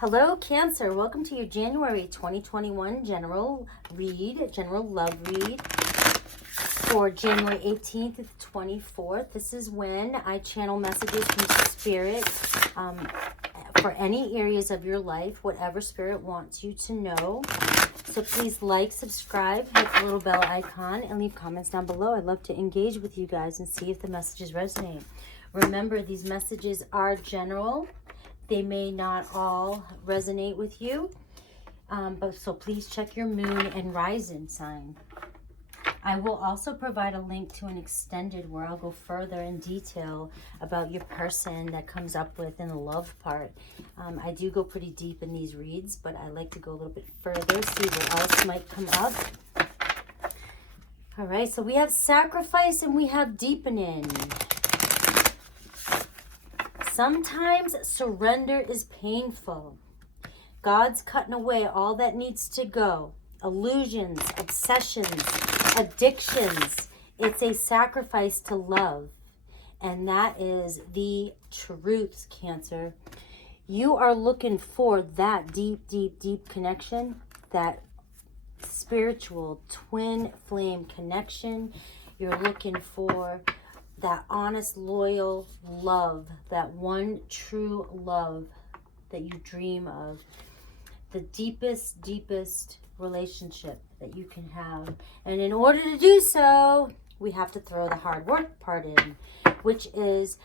Hello, Cancer. Welcome to your January 2021 general love read for January 18th to the 24th. This is when I channel messages from Spirit for any areas of your life, whatever Spirit wants you to know. So please like, subscribe, hit the little bell icon, and leave comments down below. I'd love to engage with you guys and see if the messages resonate. Remember, these messages are general. They may not all resonate with you, so please check your moon and rising sign. I will also provide a link to an extended where I'll go further in detail about your person that comes up with in the love part. I do go pretty deep in these reads, but I like to go a little bit further, see what else might come up. All right, so we have sacrifice and we have deepening. Sometimes surrender is painful. God's cutting away all that needs to go. Illusions, obsessions, addictions. It's a sacrifice to love. And that is the truth, Cancer. You are looking for that deep, deep, deep connection, that spiritual twin flame connection. You're looking for that honest, loyal love, that one true love that you dream of. The deepest, deepest relationship that you can have. And in order to do so, we have to throw the hard work part in, which is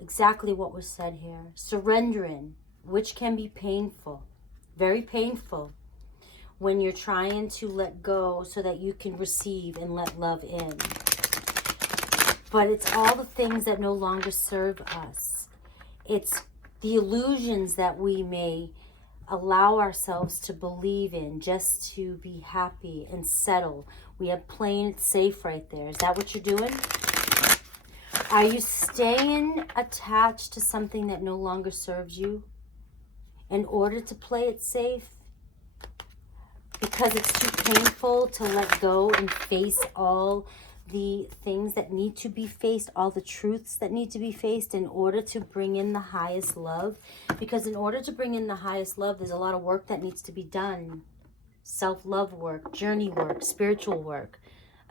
exactly what was said here. Surrendering, which can be painful, very painful, when you're trying to let go so that you can receive and let love in. But it's all the things that no longer serve us. It's the illusions that we may allow ourselves to believe in just to be happy and settle. We have playing it safe right there. Is that what you're doing? Are you staying attached to something that no longer serves you in order to play it safe? Because it's too painful to let go and face all the things that need to be faced, all the truths that need to be faced in order to bring in the highest love. Because in order to bring in the highest love, there's a lot of work that needs to be done. Self-love work, journey work, spiritual work,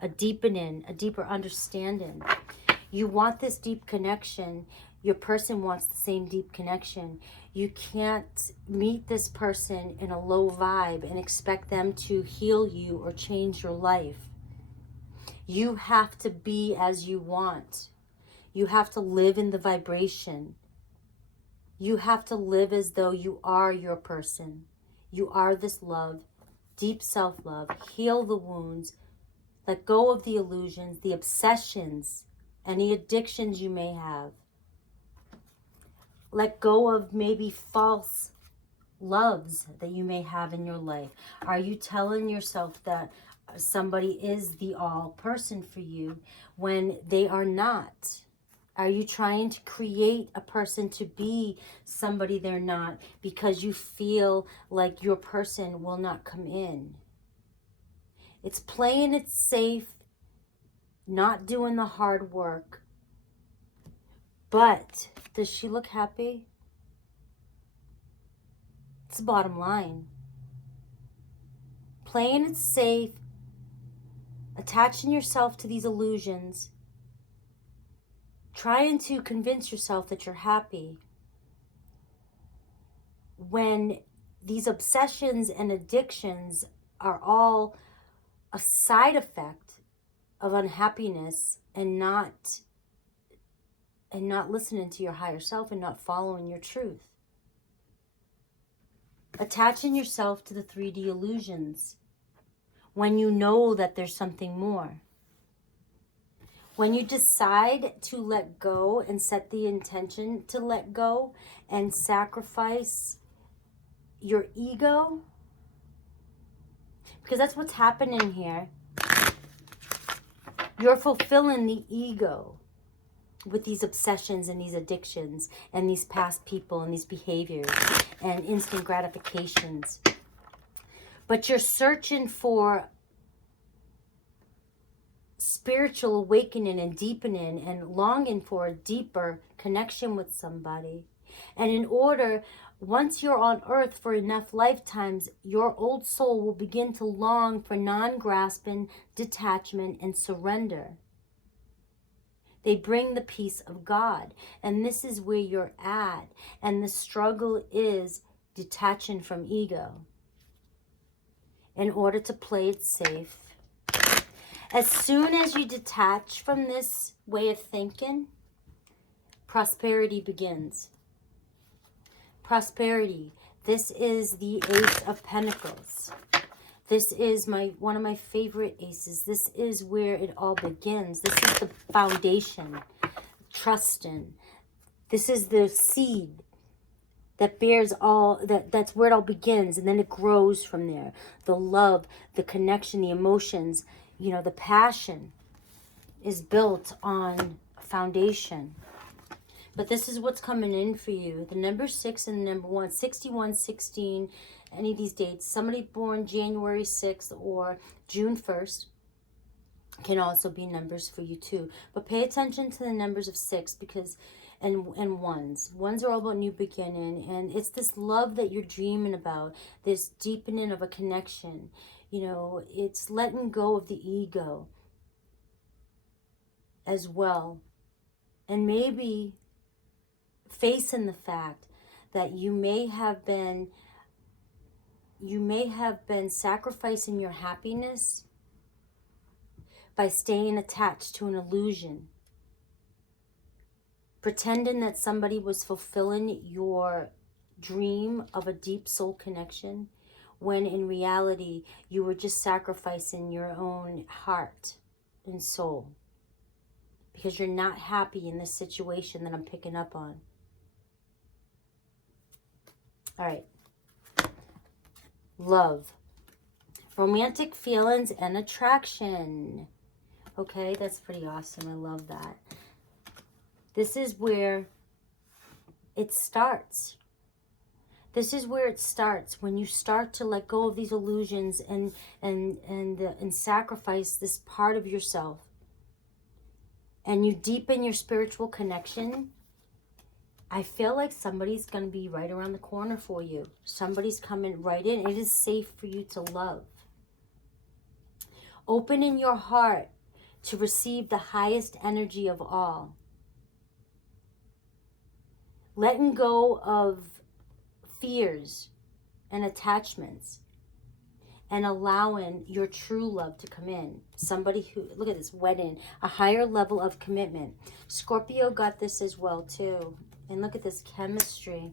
a deepening, a deeper understanding. You want this deep connection. Your person wants the same deep connection. You can't meet this person in a low vibe and expect them to heal you or change your life. You have to be as you want. You have to live in the vibration. You have to live as though you are your person. You are this love, deep self-love. Heal the wounds. Let go of the illusions, the obsessions, any addictions you may have. Let go of maybe false loves that you may have in your life. Are you telling yourself that somebody is the all person for you when they are not? Are you trying to create a person to be somebody they're not because you feel like your person will not come in? It's playing it safe, not doing the hard work. But does she look happy? It's the bottom line. Playing it safe, attaching yourself to these illusions, trying to convince yourself that you're happy, when these obsessions and addictions are all a side effect of unhappiness and not listening to your higher self and not following your truth. Attaching yourself to the 3D illusions when you know that there's something more. When you decide to let go and set the intention to let go and sacrifice your ego, because that's what's happening here. You're fulfilling the ego with these obsessions and these addictions and these past people and these behaviors and instant gratifications. But you're searching for spiritual awakening and deepening and longing for a deeper connection with somebody. And in order, Once you're on earth for enough lifetimes, your old soul will begin to long for non-grasping, detachment, and surrender. They bring the peace of God. And this is where you're at. And the struggle is detaching from ego in order to play it safe. As soon as you detach from this way of thinking, prosperity begins. Prosperity. This is the Ace of Pentacles. This is one of my favorite aces. This is where it all begins. This is the foundation. Trusting. This is the seed that bears all, that's where it all begins. And then it grows from there. The love, the connection, the emotions, you know, the passion is built on a foundation. But this is what's coming in for you. The number 6 and the number 1, 61, 16, any of these dates. Somebody born January 6th or June 1st can also be numbers for you too. But pay attention to the numbers of 6 because, and ones. Ones are all about new beginning. And it's this love that you're dreaming about. This deepening of a connection. You know, it's letting go of the ego as well. And maybe facing the fact that you may have been sacrificing your happiness by staying attached to an illusion, pretending that somebody was fulfilling your dream of a deep soul connection, when in reality you were just sacrificing your own heart and soul because you're not happy in this situation that I'm picking up on. All right. Love. Romantic feelings and attraction. Okay, that's pretty awesome. I love that. This is where it starts. This is where it starts, when you start to let go of these illusions and sacrifice this part of yourself. And you deepen your spiritual connection. I feel like somebody's going to be right around the corner for you. Somebody's coming right in. It is safe for you to love. Opening your heart to receive the highest energy of all. Letting go of fears and attachments. And allowing your true love to come in. Somebody who, look at this, wedding. A higher level of commitment. Scorpio got this as well too. And look at this chemistry.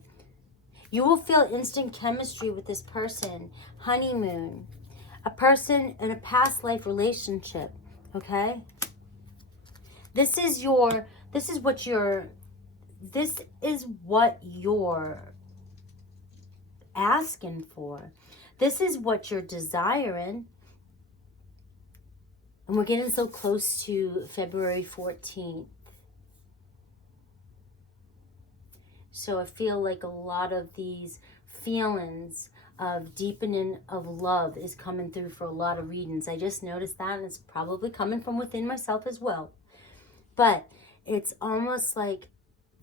You will feel instant chemistry with this person. Honeymoon. A person in a past life relationship. Okay? This is what you're asking for. This is what you're desiring. And we're getting so close to February 14th. So I feel like a lot of these feelings of deepening of love is coming through for a lot of readings. I just noticed that, and it's probably coming from within myself as well. But it's almost like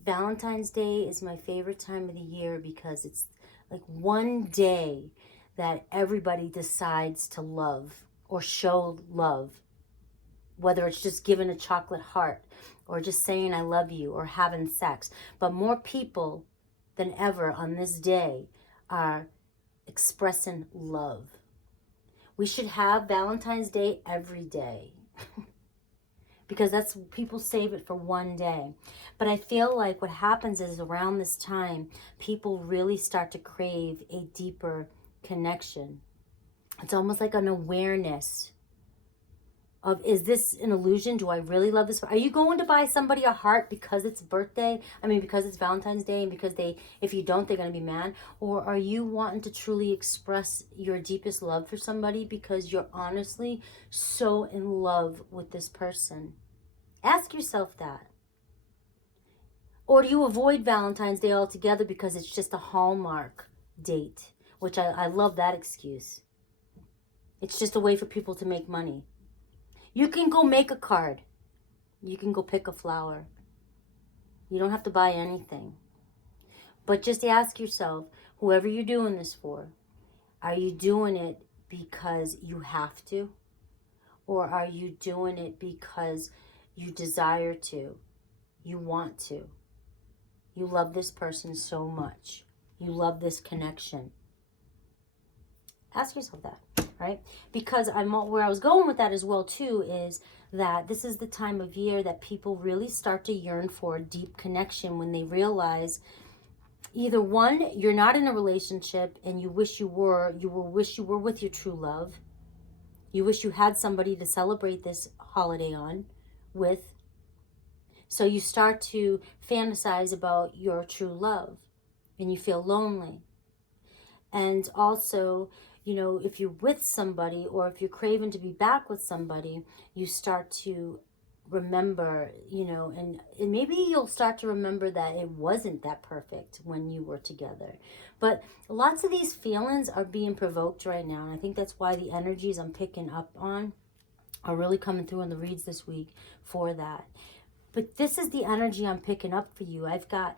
Valentine's Day is my favorite time of the year because it's like one day that everybody decides to love or show love. Whether it's just giving a chocolate heart or just saying I love you or having sex. But more people than ever on this day are expressing love. We should have Valentine's Day every day. Because that's, people save it for one day. But I feel like what happens is around this time, people really start to crave a deeper connection. It's almost like an awareness of, is this an illusion? Do I really love this? Are you going to buy somebody a heart because it's birthday? I mean, because it's Valentine's Day and because if you don't, they're going to be mad? Or are you wanting to truly express your deepest love for somebody because you're honestly so in love with this person? Ask yourself that. Or do you avoid Valentine's Day altogether because it's just a Hallmark date? Which I love that excuse. It's just a way for people to make money. You can go make a card. You can go pick a flower. You don't have to buy anything. But just ask yourself, whoever you're doing this for, are you doing it because you have to? Or are you doing it because you desire to? You want to? You love this person so much. You love this connection. Ask yourself that, right? Because where I was going with that as well too is that this is the time of year that people really start to yearn for a deep connection when they realize either one, you're not in a relationship and you wish you were with your true love. You wish you had somebody to celebrate this holiday on with. So you start to fantasize about your true love and you feel lonely. And also, if you're with somebody or if you're craving to be back with somebody, you start to remember, and maybe you'll start to remember that it wasn't that perfect when you were together. But lots of these feelings are being provoked right now. And I think that's why the energies I'm picking up on are really coming through in the reads this week for that. But this is the energy I'm picking up for you. I've got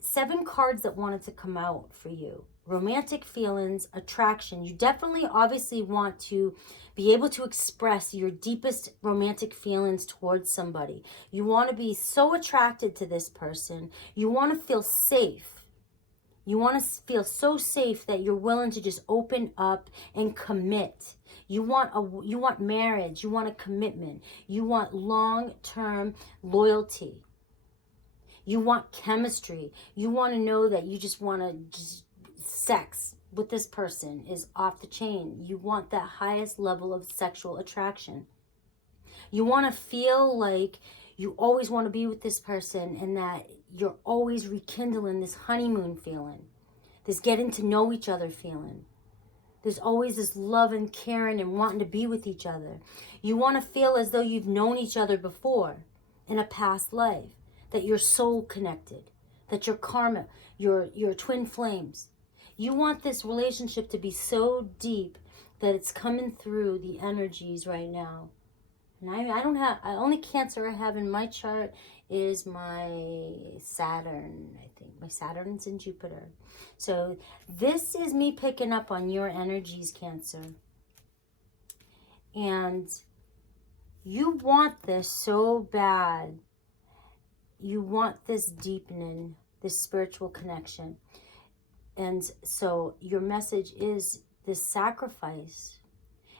7 cards that wanted to come out for you. Romantic feelings, attraction. You definitely obviously want to be able to express your deepest romantic feelings towards somebody. You want to be so attracted to this person. You want to feel safe. You want to feel so safe that you're willing to just open up and commit. You want marriage. You want a commitment. You want long-term loyalty. You want chemistry. You want to know that you just want to sex with this person is off the chain. You want that highest level of sexual attraction. You want to feel like you always want to be with this person and that you're always rekindling this honeymoon feeling, this getting to know each other feeling. There's always this love and caring and wanting to be with each other. You want to feel as though you've known each other before in a past life, that you're soul connected, that you're karma, you're twin flames. You want this relationship to be so deep that it's coming through the energies right now. And only Cancer I have in my chart is my Saturn, I think. My Saturn's in Jupiter. So this is me picking up on your energies, Cancer. And you want this so bad. You want this deepening, this spiritual connection. And so your message is this sacrifice.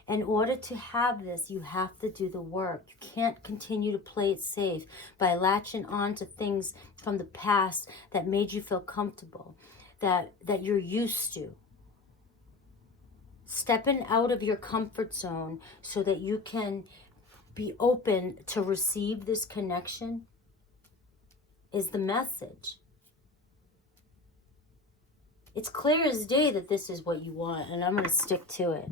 In order to have this, you have to do the work. You can't continue to play it safe by latching on to things from the past that made you feel comfortable, that you're used to. Stepping out of your comfort zone so that you can be open to receive this connection is the message. It's clear as day that this is what you want, and I'm going to stick to it.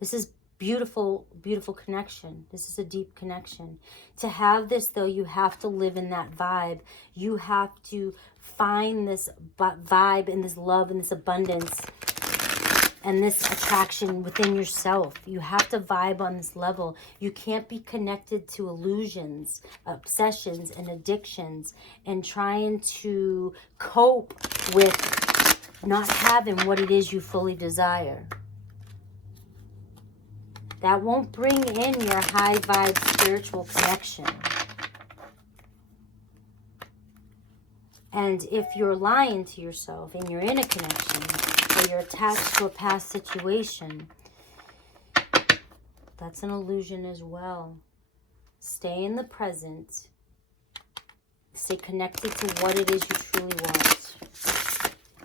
This is beautiful, beautiful connection. This is a deep connection. To have this, though, you have to live in that vibe. You have to find this vibe and this love and this abundance and this attraction within yourself. You have to vibe on this level. You can't be connected to illusions, obsessions, and addictions and trying to cope with not having what it is you fully desire. That won't bring in your high vibe spiritual connection. And if you're lying to yourself and you're in a connection or you're attached to a past situation, that's an illusion as well. Stay in the present. Stay connected to what it is you truly want,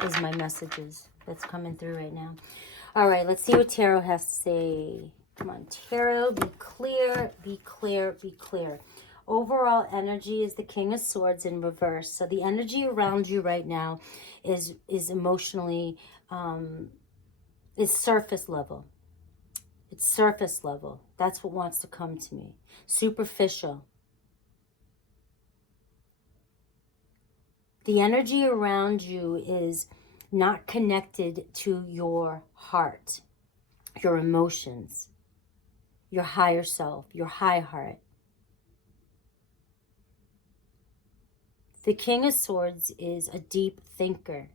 is my messages that's coming through right now. All right, let's see what Tarot has to say. Come on, Tarot, be clear, be clear, be clear. Overall energy is the King of Swords in reverse. So the energy around you right now is emotionally, is surface level. It's surface level. That's what wants to come to me. Superficial. The energy around you is not connected to your heart, your emotions, your higher self, your high heart. The King of Swords is a deep thinker.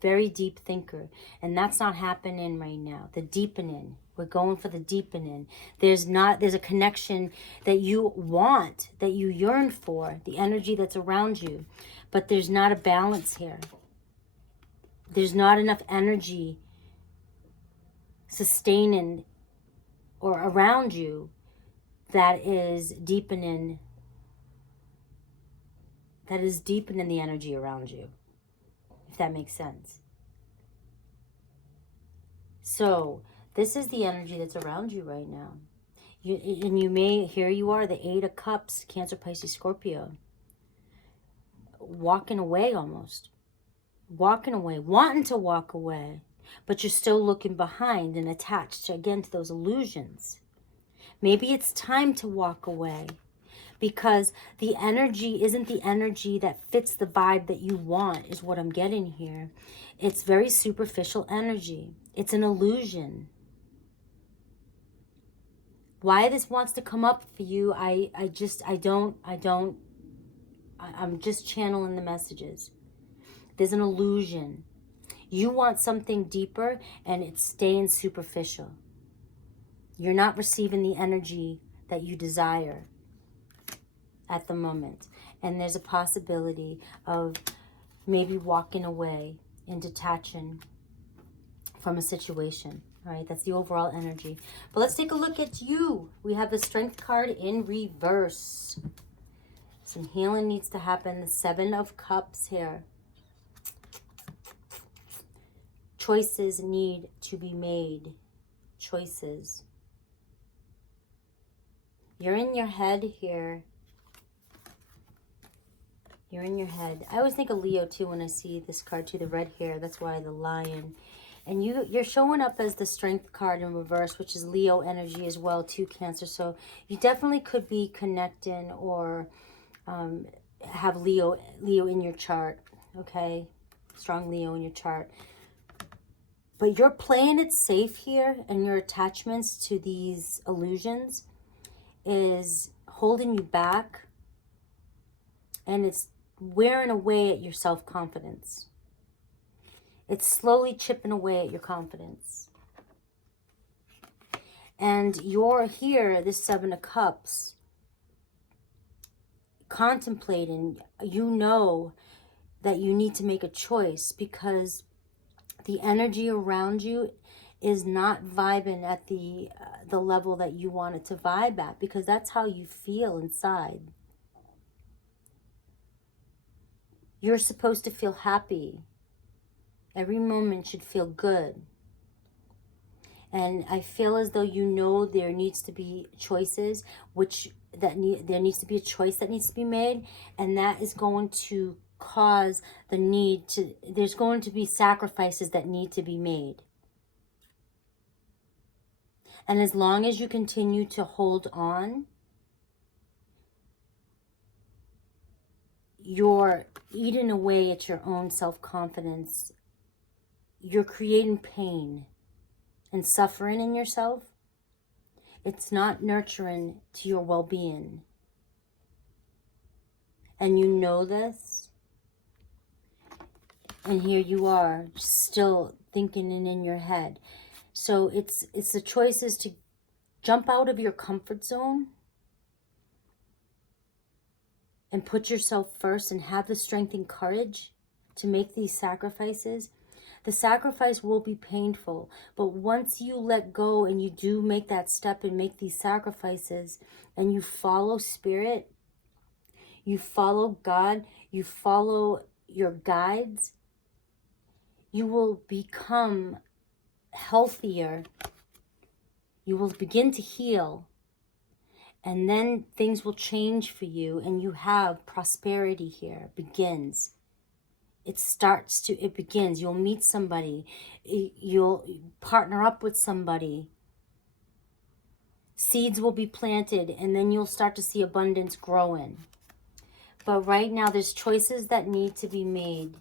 Very deep thinker. And that's not happening right now. The deepening. We're going for the deepening. There's a connection that you want, that you yearn for, the energy that's around you. But there's not a balance here. There's not enough energy sustaining or around you that is deepening the energy around you, if that makes sense. So this is the energy that's around you right now. Here you are, the Eight of Cups, Cancer, Pisces, Scorpio. Walking away almost. Walking away, wanting to walk away. But you're still looking behind and attached, again, to those illusions. Maybe it's time to walk away because the energy isn't the energy that fits the vibe that you want, is what I'm getting here. It's very superficial energy. It's an illusion. Why this wants to come up for you, I'm just channeling the messages. There's an illusion. You want something deeper and it's staying superficial. You're not receiving the energy that you desire at the moment. And there's a possibility of maybe walking away and detaching from a situation. All right, that's the overall energy. But let's take a look at you. We have the Strength card in reverse. Some healing needs to happen. The Seven of Cups here. Choices need to be made. Choices. You're in your head here. You're in your head. I always think of Leo too when I see this card too, the red hair. That's why the lion. And you're showing up as the Strength card in reverse, which is Leo energy as well too, Cancer. So you definitely could be connecting or have Leo in your chart, okay? Strong Leo in your chart. But you're playing it safe here, and your attachments to these illusions is holding you back, and it's wearing away at your self-confidence. It's slowly chipping away at your confidence. And you're here, this Seven of Cups, contemplating. You know that you need to make a choice because the energy around you is not vibing at the level that you want it to vibe at, because that's how you feel inside. You're supposed to feel happy. Every moment should feel good. And I feel as though you know there needs to be choices, there needs to be a choice that needs to be made, and that is going to cause there's going to be sacrifices that need to be made. And as long as you continue to hold on, you're eating away at your own self-confidence. You're creating pain and suffering in yourself. It's not nurturing to your well-being. And you know this. And here you are, still thinking and in your head. So it's the choices to jump out of your comfort zone and put yourself first and have the strength and courage to make these sacrifices. The sacrifice will be painful, but once you let go and you do make that step and make these sacrifices and you follow Spirit, you follow God, you follow your guides, you will become healthier. You will begin to heal. And then things will change for you and you have prosperity here. Begins. It begins. You'll meet somebody. You'll partner up with somebody. Seeds will be planted and then you'll start to see abundance growing. But right now there's choices that need to be made.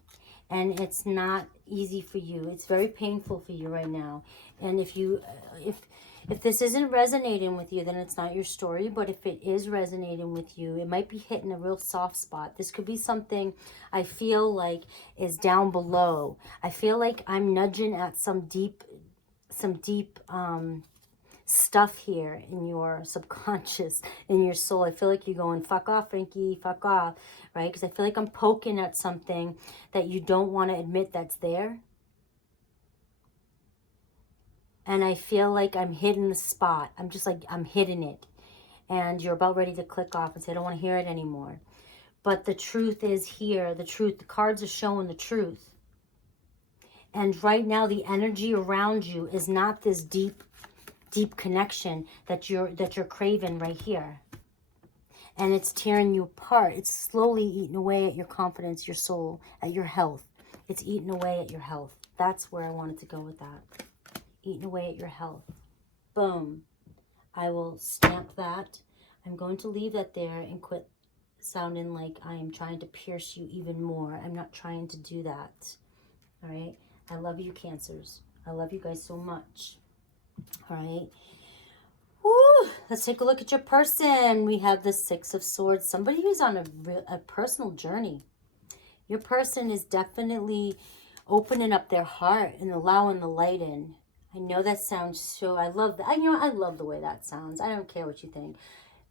And it's not easy for you. It's very painful for you right now. And if If this isn't resonating with you, then it's not your story. But if it is resonating with you, it might be hitting a real soft spot. This could be something I feel like is down below. I feel like I'm nudging at some deep stuff here in your subconscious, in your soul. I feel like you're going, fuck off, Frankie, fuck off, right? Because I feel like I'm poking at something that you don't want to admit that's there. And I feel like I'm hitting the spot. I'm just like, I'm hitting it. And you're about ready to click off and say, I don't want to hear it anymore. But the truth is here. The truth, the cards are showing the truth. And right now, the energy around you is not this deep connection that you're craving right here. And it's tearing you apart. It's slowly eating away at your confidence, your soul, at your health. It's eating away at your health. That's where I wanted to go with that. Eating away at your health. Boom. I will stamp that. I'm going to leave that there and quit sounding like I am trying to pierce you even more. I'm not trying to do that. All right? I love you, Cancers. I love you guys so much. All right? Woo! Let's take a look at your person. We have the Six of Swords. Somebody who's on a personal journey. Your person is definitely opening up their heart and allowing the light in. I know that sounds so, I love that. I love the way that sounds. I don't care what you think.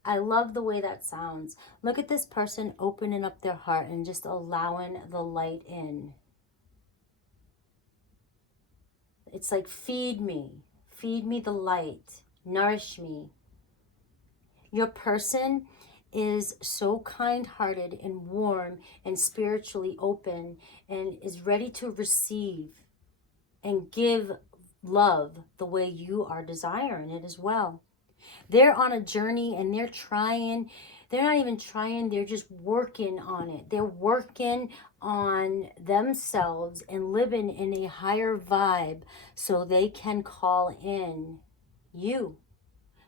I love the way that sounds. Look at this person opening up their heart and just allowing the light in. It's like, feed me the light, nourish me. Your person is so kind-hearted and warm and spiritually open and is ready to receive and give love the way you are desiring it as well. They're on a journey and they're trying. They're not even trying. They're just working on it. They're working on themselves and living in a higher vibe so they can call in you.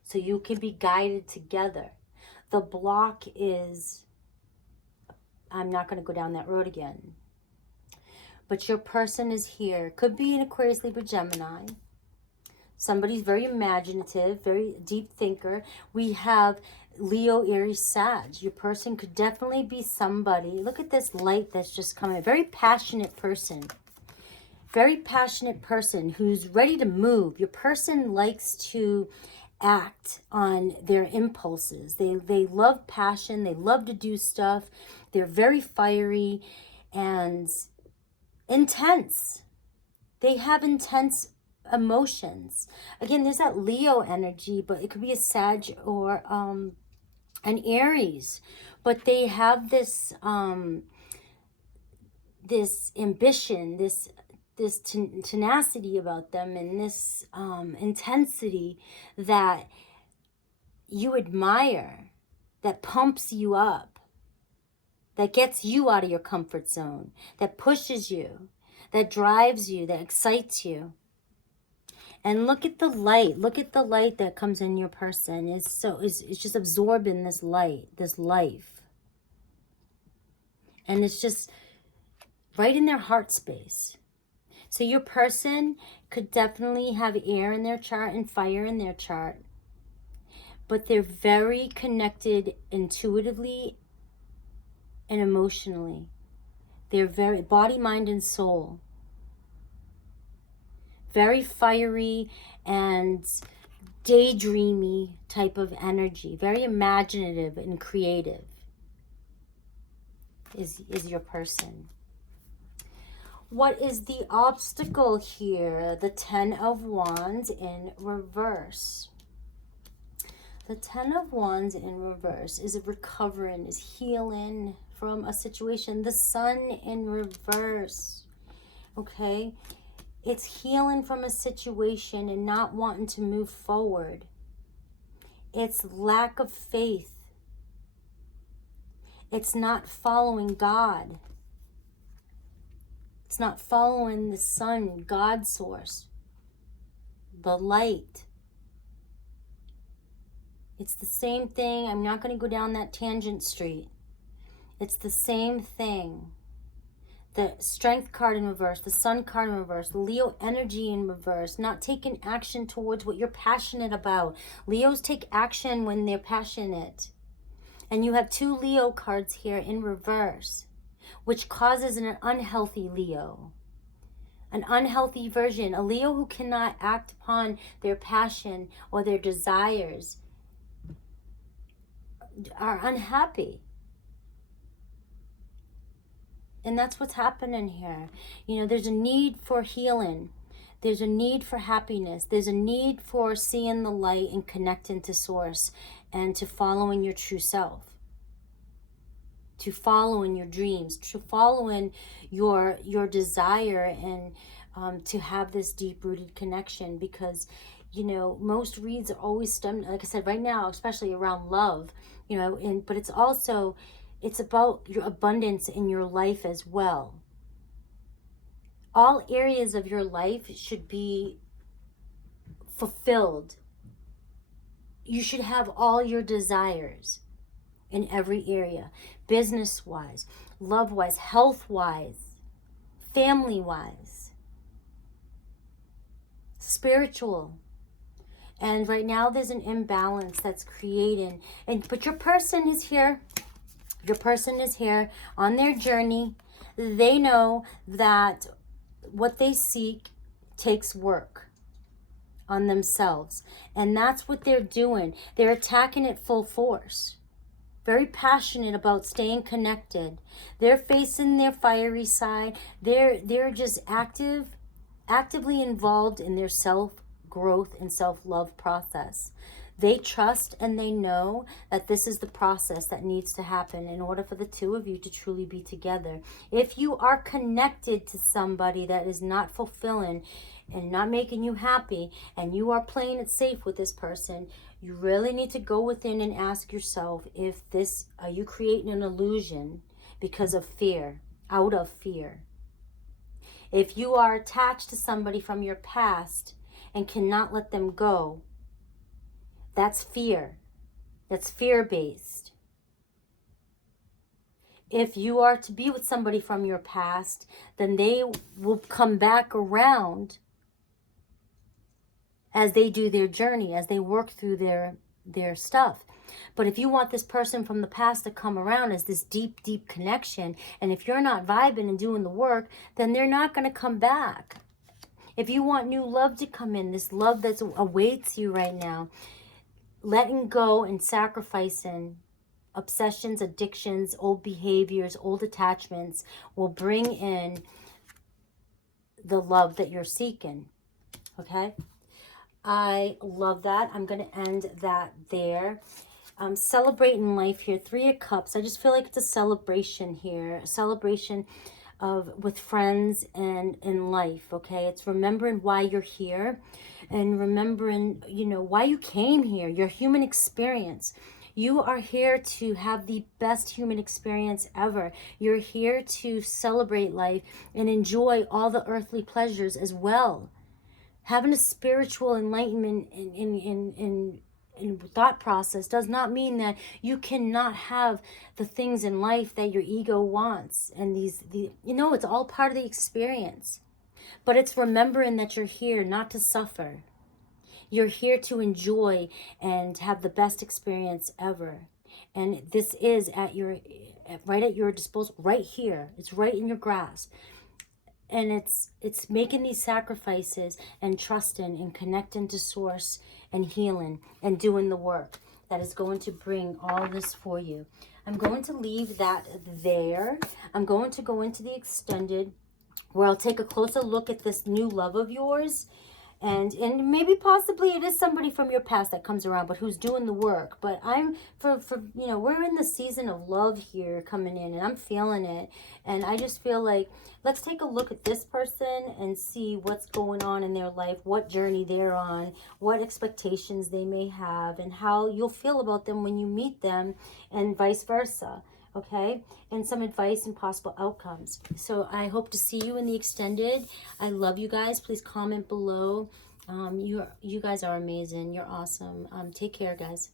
So you can be guided together. The block is, I'm not going to go down that road again. But your person is here. Could be an Aquarius, Libra, Gemini. Somebody's very imaginative, very deep thinker. We have Leo, Aries, Sag. Your person could definitely be somebody. Look at this light that's just coming. A very passionate person. Very passionate person who's ready to move. Your person likes to act on their impulses. They love passion. They love to do stuff. They're very fiery and intense. They have intense emotions. Again, there's that Leo energy, but it could be a Sag or an Aries. But they have this this ambition, this tenacity about them, and this intensity that you admire, that pumps you up, that gets you out of your comfort zone, that pushes you, that drives you, that excites you. And look at the light. Look at the light that comes in your person. It's just absorbing this light, this life. And it's just right in their heart space. So your person could definitely have air in their chart and fire in their chart. But they're very connected intuitively and emotionally. They're very body, mind, and soul. Very fiery and daydreamy type of energy. Very imaginative and creative is your person. What is the obstacle here? The Ten of Wands in reverse. The Ten of Wands in reverse is recovering, is healing from a situation. The Sun in reverse, okay? It's healing from a situation and not wanting to move forward. It's lack of faith. It's not following God. It's not following the sun, God source, the light. It's the same thing. I'm not going to go down that tangent street. It's the same thing. the Strength card in reverse, the Sun card in reverse, the Leo energy in reverse, not taking action towards what you're passionate about. Leos take action when they're passionate. And you have 2 Leo cards here in reverse, which causes an unhealthy Leo. An unhealthy version, a Leo who cannot act upon their passion or their desires, are unhappy. And that's what's happening here. You know, there's a need for healing. There's a need for happiness. There's a need for seeing the light and connecting to source and to following your true self. To following your dreams, to following your desire, and to have this deep-rooted connection. Because, you know, most reads are always stemmed, like I said, right now, especially around love, you know, but it's also, it's about your abundance in your life as well. All areas of your life should be fulfilled. You should have all your desires in every area, business-wise, love-wise, health-wise, family-wise, spiritual. And right now there's an imbalance that's created. But your person is here. Your person is here on their journey. They know that what they seek takes work on themselves. And that's what they're doing. They're attacking it full force. Very passionate about staying connected. They're facing their fiery side. They're just actively involved in their self-growth and self-love process. They trust and they know that this is the process that needs to happen in order for the 2 of you to truly be together. If you are connected to somebody that is not fulfilling and not making you happy, and you are playing it safe with this person, you really need to go within and ask yourself if are you creating an illusion because of fear, out of fear? If you are attached to somebody from your past and cannot let them go, that's fear. That's fear-based. If you are to be with somebody from your past, then they will come back around as they do their journey, as they work through their stuff. But if you want this person from the past to come around as this deep, deep connection, and if you're not vibing and doing the work, then they're not going to come back. If you want new love to come in, this love that awaits you right now, letting go and sacrificing obsessions, addictions, old behaviors, old attachments will bring in the love that you're seeking. Okay? I love that. I'm going to end that there. Celebrating life here. 3 of Cups. I just feel like it's a celebration here. A celebration with friends and in life. Okay? It's remembering why you're here. And remembering, you know, why you came here. Your human experience. You are here to have the best human experience ever. You're here to celebrate life and enjoy all the earthly pleasures as well. Having a spiritual enlightenment in thought process does not mean that you cannot have the things in life that your ego wants. And it's all part of the experience. But it's remembering that you're here not to suffer. You're here to enjoy and have the best experience ever. And this is right at your disposal, right here. It's right in your grasp. And it's making these sacrifices and trusting and connecting to source and healing and doing the work that is going to bring all this for you. I'm going to leave that there. I'm going to go into the extended, where I'll take a closer look at this new love of yours. And maybe possibly it is somebody from your past that comes around, but who's doing the work. But we're in the season of love here coming in, and I'm feeling it. And I just feel like, let's take a look at this person and see what's going on in their life, what journey they're on, what expectations they may have, and how you'll feel about them when you meet them, and vice versa. Okay, and some advice and possible outcomes. So I hope to see you in the extended. I love you guys. Please comment below. You guys are amazing. You're awesome. Take care, guys.